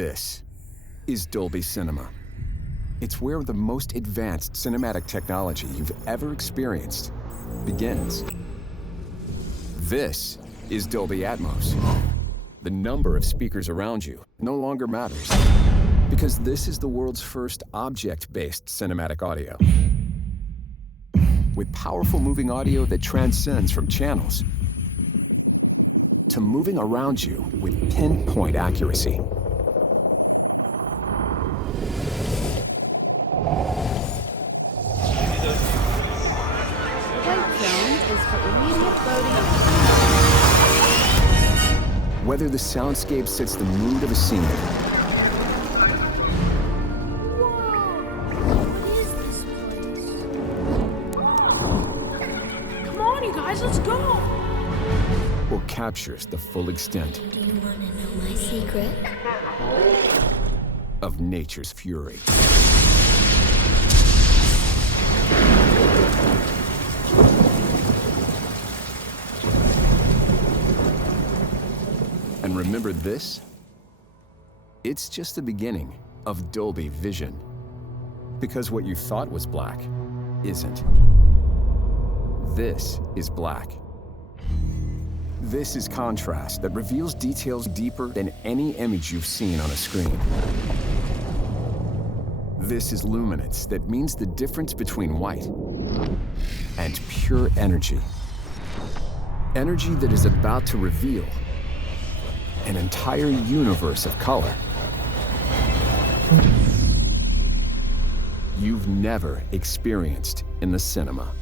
This is Dolby Cinema. It's where the most advanced cinematic technology you've ever experienced begins. This is Dolby Atmos. The number of speakers around you no longer matters, because this is the world's first object-based cinematic audio. With powerful moving audio that transcends from channels to moving around you with pinpoint accuracy. Whether the soundscape sets the mood of a scene. What is this place? Come on, you guys, let's go! Or captures the full extent. Do you want to know my secret? Of nature's fury. And remember this? It's just the beginning of Dolby Vision. Because what you thought was black isn't. This is black. This is contrast that reveals details deeper than any image you've seen on a screen. This is luminance that means the difference between white and pure energy. Energy that is about to reveal an entire universe of color you've never experienced in the cinema.